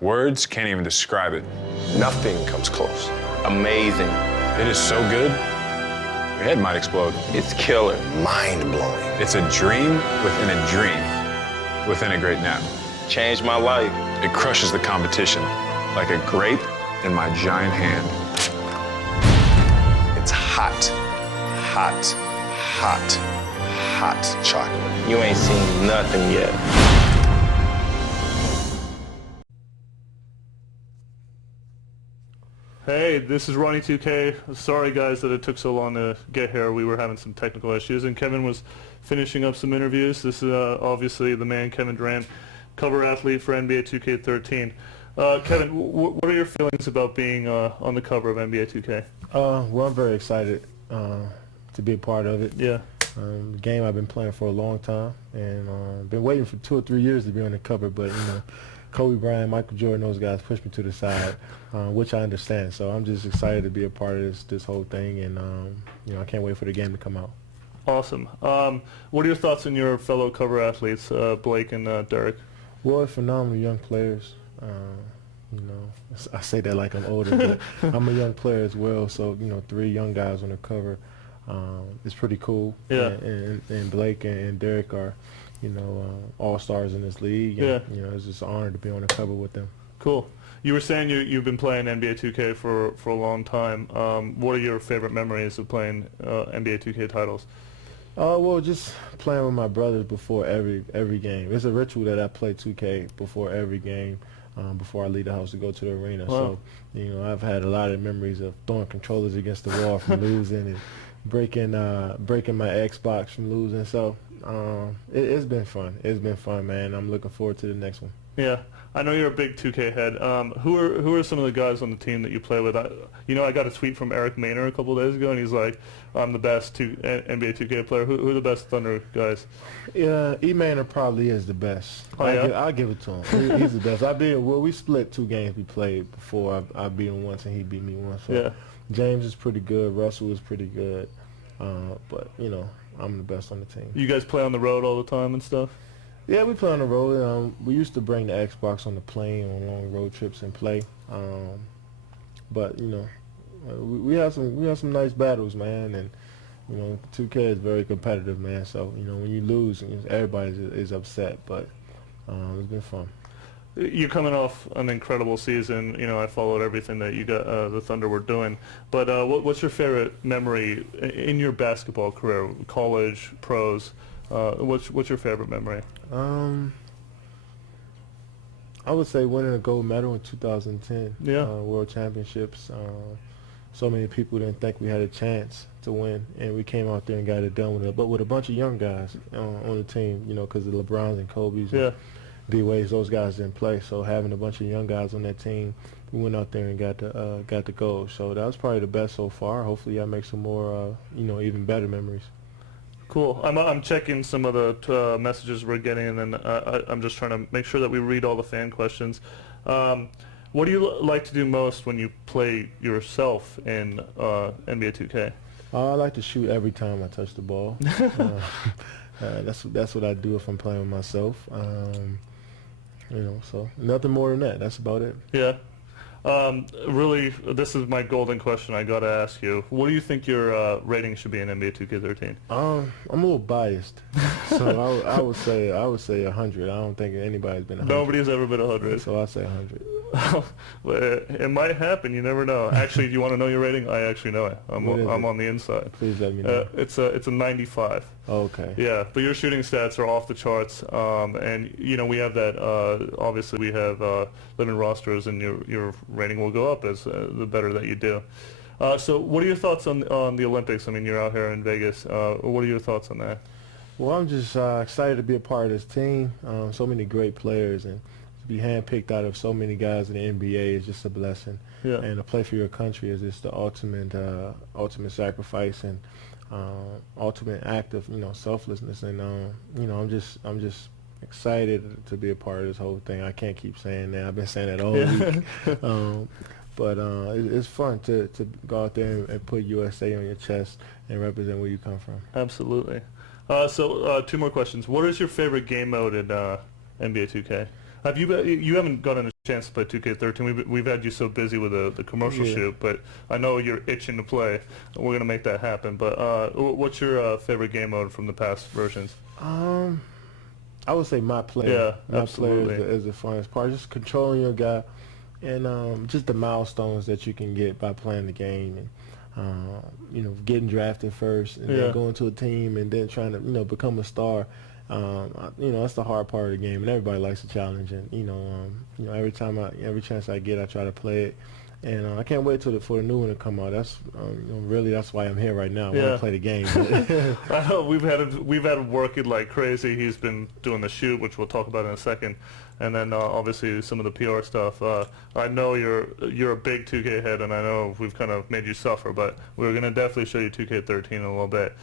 Words can't even describe it. Nothing comes close. Amazing. It is so good, your head might explode. It's killer. Mind-blowing. It's a dream within a dream within a great nap. Changed my life. It crushes the competition like a grape in my giant hand. It's hot, hot, hot, hot chocolate. You ain't seen nothing yet. Hey, this is Ronnie 2K. Sorry guys that it took so long to get here. We were having some technical issues and Kevin was finishing up some interviews. This is obviously the man, Kevin Durant, cover athlete for NBA 2K13. Kevin, what are your feelings about being on the cover of NBA 2K? Well, I'm very excited to be a part of it. Yeah. The game I've been playing for a long time, and been waiting for 2 or 3 years to be on the cover. But you know, Kobe Bryant, Michael Jordan, those guys pushed me to the side, which I understand. So I'm just excited to be a part of this whole thing, and you know, I can't wait for the game to come out. Awesome. What are your thoughts on your fellow cover athletes, Blake and Derek? Well, phenomenal young players. You know, I say that like I'm older, but I'm a young player as well. So you know, 3 young guys on the cover. It's pretty cool. Yeah. And Blake and Derek are, you know, all-stars in this league. And, yeah. You know, it's just an honor to be on the cover with them. Cool. You were saying you've been playing NBA 2K for a long time. What are your favorite memories of playing NBA 2K titles? Well, just playing with my brothers before every game. It's a ritual that I play 2K before every game. Before I leave the house to go to the arena. Wow. So, you know, I've had a lot of memories of throwing controllers against the wall from losing and breaking my Xbox from losing. So it's been fun. It's been fun, man. I'm looking forward to the next one. Yeah, I know you're a big 2K head. Who are some of the guys on the team that you play with? You know, I got a tweet from Eric Maynor a couple days ago, and he's like, "I'm the best NBA 2K player." Who are the best Thunder guys? Yeah, Maynor probably is the best. Oh, yeah? I'll give it to him. He's the best. We split 2 games we played before. I beat him once and he beat me once. So Yeah. James is pretty good. Russell is pretty good. But you know, I'm the best on the team. You guys play on the road all the time and stuff? Yeah, we play on the road. We used to bring the Xbox on the plane on long road trips and play. But you know, we have some nice battles, man. And you know, 2K is very competitive, man. So you know, when you lose, everybody is upset. But it's been fun. You're coming off an incredible season. You know, I followed everything that you got the Thunder were doing. But what's your favorite memory in your basketball career, college, pros? What's your favorite memory? I would say winning a gold medal in 2010. Yeah. World Championships. So many people didn't think we had a chance to win, and we came out there and got it done with a bunch of young guys on the team. You know, because the LeBrons and Kobe's. Yeah. D-Ways, those guys didn't play, so having a bunch of young guys on that team, we went out there and got the gold. So that was probably the best so far. Hopefully, I make some more, you know, even better memories. Cool. I'm checking some of the messages we're getting, and then I'm just trying to make sure that we read all the fan questions. What do you like to do most when you play yourself in NBA 2K? I like to shoot every time I touch the ball. That's what I do if I'm playing with myself. You know, so nothing more than that. That's about it. Yeah. Really, this is my golden question I got to ask you. What do you think your rating should be in NBA 2K13? I'm a little biased, so I would say 100. I don't think anybody's been 100. Nobody's ever been 100. So I say 100. Well, it might happen. You never know. Actually, do you want to know your rating? I actually know it. I'm on the inside. Please let me know. It's a 95. Okay. Yeah, but your shooting stats are off the charts, and you know we have that. Obviously, we have living rosters, and your rating will go up as the better that you do. So, what are your thoughts on the Olympics? I mean, you're out here in Vegas. What are your thoughts on that? Well, I'm just excited to be a part of this team. So many great players, and to be handpicked out of so many guys in the NBA is just a blessing. Yeah. And to play for your country is just the ultimate sacrifice and ultimate act of, you know, selflessness. And you know, I'm just excited to be a part of this whole thing. I can't keep saying that. I've been saying that all week. But it's fun to go out there and put USA on your chest and represent where you come from. Absolutely. So 2 more questions. What is your favorite game mode in NBA 2K? You haven't gotten chance to play 2K13. We've had you so busy with the commercial shoot, but I know you're itching to play. We're gonna make that happen. But what's your favorite game mode from the past versions? I would say my player. Yeah, my absolutely. player is the funnest part. Just controlling your guy, and just the milestones that you can get by playing the game, and you know, getting drafted first, and then going to a team, and then trying to become a star. You know, that's the hard part of the game, and everybody likes a challenge. And you know, every chance I get, I try to play it. And I can't wait for the new one to come out. That's really that's why I'm here right now. I want to play the game. I know we've had him working like crazy. He's been doing the shoot, which we'll talk about in a second, and then obviously some of the PR stuff. I know you're a big 2K head, and I know we've kind of made you suffer, but we're gonna definitely show you 2K13 in a little bit.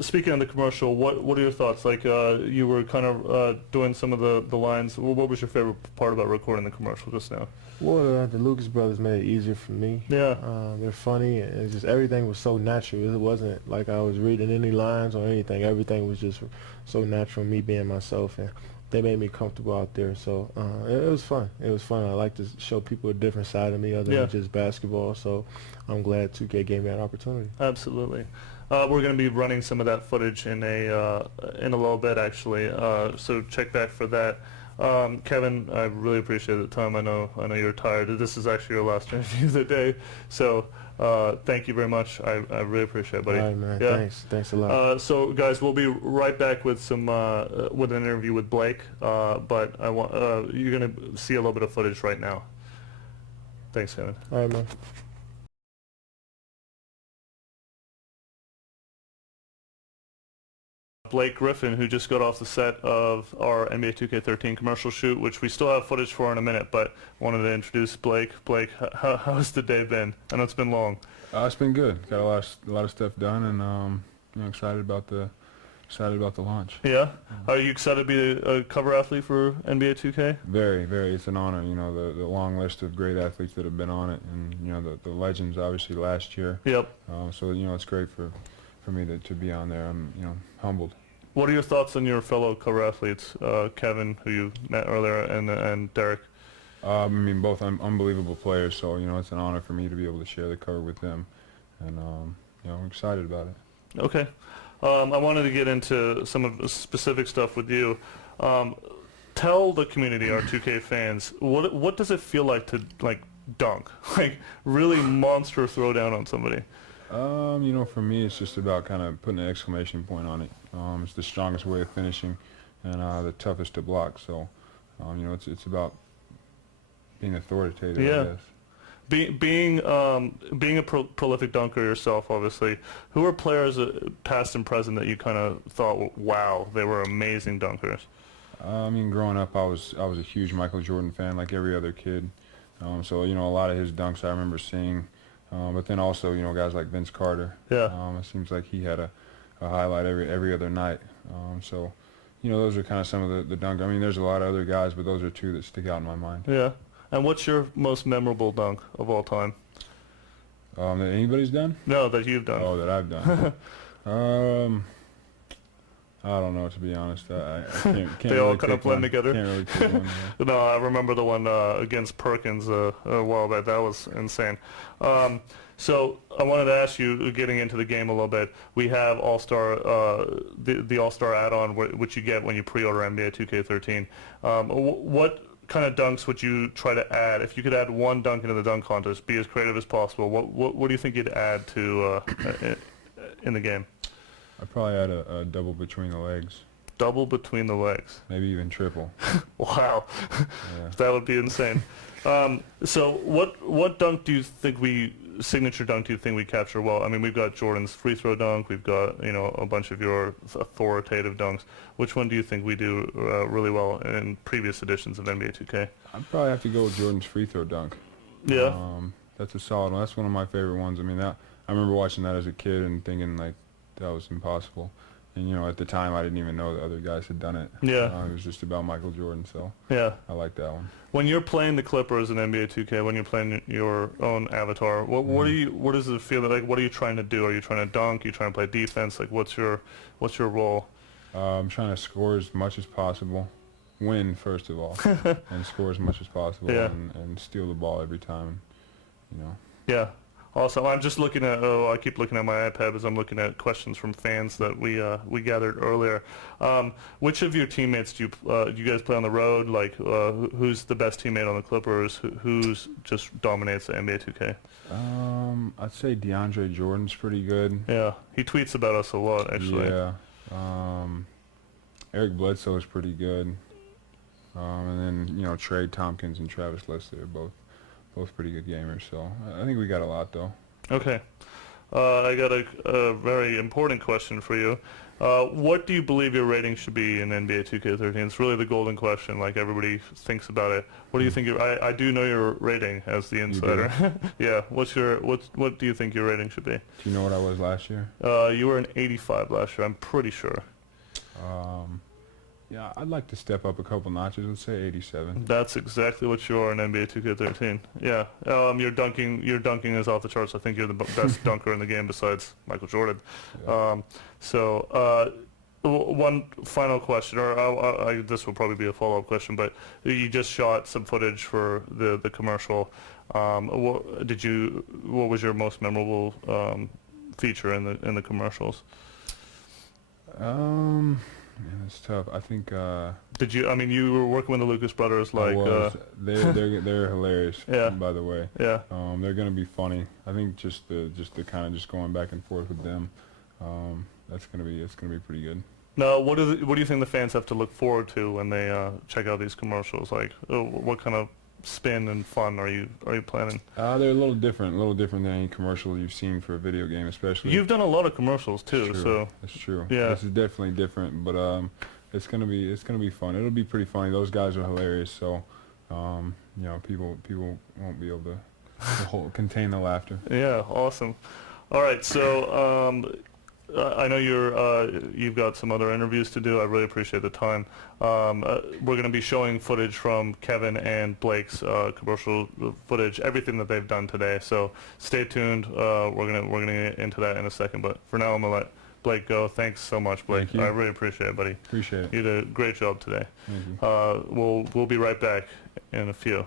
Speaking of the commercial, what are your thoughts? Like you were kind of doing some of the lines. What was your favorite part about recording the commercial just now? Well, the Lucas brothers made it easier for me. Yeah. They're funny, and it's just everything was so natural. It wasn't like I was reading any lines or anything. Everything was just so natural, me being myself, and they made me comfortable out there. So it was fun. It was fun. I like to show people a different side of me other than just basketball. So I'm glad 2K gave me that opportunity. Absolutely. We're going to be running some of that footage in a little bit, actually. So check back for that. Kevin, I really appreciate the time. I know you're tired. This is actually your last interview of the day. So thank you very much. I really appreciate it, buddy. All right, man. Thanks a lot. So guys, we'll be right back with some with an interview with Blake. But I want you're going to see a little bit of footage right now. Thanks, Kevin. All right, man. Blake Griffin, who just got off the set of our NBA 2K13 commercial shoot, which we still have footage for in a minute, but wanted to introduce Blake. Blake, how's the day been? I know it's been long. It's been good. Got a lot of stuff done, and excited about the launch. Yeah. Are you excited to be a cover athlete for NBA 2K? Very, very. It's an honor. You know, the long list of great athletes that have been on it, and you know the legends obviously last year. Yep. So you know it's great for me to be on there. I'm humbled. What are your thoughts on your fellow cover athletes, Kevin, who you met earlier, and Derek? I mean, both unbelievable players. So you know, it's an honor for me to be able to share the cover with them, and you know, I'm excited about it. Okay. I wanted to get into some of the specific stuff with you. Tell the community, our 2K fans, what does it feel like to dunk, like really monster throwdown on somebody? You know, for me, it's just about kind of putting an exclamation point on it. It's the strongest way of finishing, and the toughest to block. So, you know, it's about being authoritative. I guess. Being a prolific dunker yourself, obviously, who are players past and present that you kind of thought, wow, they were amazing dunkers? I mean, growing up, I was a huge Michael Jordan fan, like every other kid. So you know, a lot of his dunks I remember seeing. But then also, you know, guys like Vince Carter. Yeah. It seems like he had a highlight every other night. So, you know, those are kind of some of the dunk. I mean, there's a lot of other guys, but those are two that stick out in my mind. Yeah. And what's your most memorable dunk of all time? That anybody's done? No, that you've done. Oh, that I've done. I don't know, to be honest. I can't they really all kind of blend together. Can't really pick one. Yeah. No, I remember the one against Perkins a while back. That was insane. So I wanted to ask you, getting into the game a little bit, we have All-Star, the All-Star add-on, which you get when you pre-order NBA 2K13. What kind of dunks would you try to add? If you could add one dunk into the dunk contest, be as creative as possible, what do you think you'd add to in the game? I'd probably add a double between the legs. Double between the legs. Maybe even triple. Wow. Yeah. That would be insane. So what dunk do you think signature dunk do you think we capture well? I mean, we've got Jordan's free throw dunk. We've got, you know, a bunch of your authoritative dunks. Which one do you think we do really well in previous editions of NBA 2K? I'd probably have to go with Jordan's free throw dunk. Yeah. That's a solid one. That's one of my favorite ones. I mean, I remember watching that as a kid and thinking, like, that was impossible. And, you know, at the time, I didn't even know that other guys had done it. Yeah. It was just about Michael Jordan, so yeah, I like that one. When you're playing the Clippers in NBA 2K, when you're playing your own avatar, what does it feel like? What are you trying to do? Are you trying to dunk? Are you trying to play defense? Like, what's your role? I'm trying to score as much as possible. win first of all, and score as much as possible, Yeah. and steal the ball every time. You know. Yeah. Awesome. I'm just looking at. I keep looking at my iPad as I'm looking at questions from fans that we gathered earlier. Which of your teammates do you guys play on the road? Like, who's the best teammate on the Clippers? Who's just dominates the NBA 2K? I'd say DeAndre Jordan's pretty good. Yeah, he tweets about us a lot, actually. Yeah. Eric Bledsoe is pretty good. And then Trey Tompkins and Travis Leslie are both pretty good gamers. So I think we got a lot though. Okay. I got a very important question for you. What do you believe your rating should be in NBA 2K13? It's really the golden question. Like, everybody thinks about it. What do you think? I do know your rating as the insider. Yeah. What do you think your rating should be? Do you know what I was last year? You were an 85 last year. I'm pretty sure. Yeah, I'd like to step up a couple notches. Let's say 87. That's exactly what you are in NBA 2K13. Yeah. Your dunking is off the charts. I think you're the best dunker in the game besides Michael Jordan. Yeah. One final question, or this will probably be a follow-up question, but you just shot some footage for the commercial. What was your most memorable feature in the commercials? Man, it's tough. I think. Did you? I mean, you were working with the Lucas brothers, like. They're hilarious. Yeah. By the way. Yeah. They're gonna be funny. I think just the kind of just going back and forth with them. It's gonna be pretty good. Now, what do you think the fans have to look forward to when they check out these commercials? Like, what kind of spin and fun are you planning? They're a little different than any commercial you've seen for a video game, especially. You've done a lot of commercials too, That's true. so. That's true. Yeah. This is definitely different, but it's gonna be fun. It'll be pretty funny. Those guys are hilarious, so people won't be able to contain the laughter. Yeah, awesome. All right, so I know you've got some other interviews to do. I really appreciate the time. We're going to be showing footage from Kevin and Blake's commercial footage, everything that they've done today. So stay tuned. We're gonna get into that in a second. But for now, I'm gonna let Blake go. Thanks so much, Blake. Thank you. I really appreciate it, buddy. Appreciate it. You did a great job today. Thank you. We'll be right back in a few.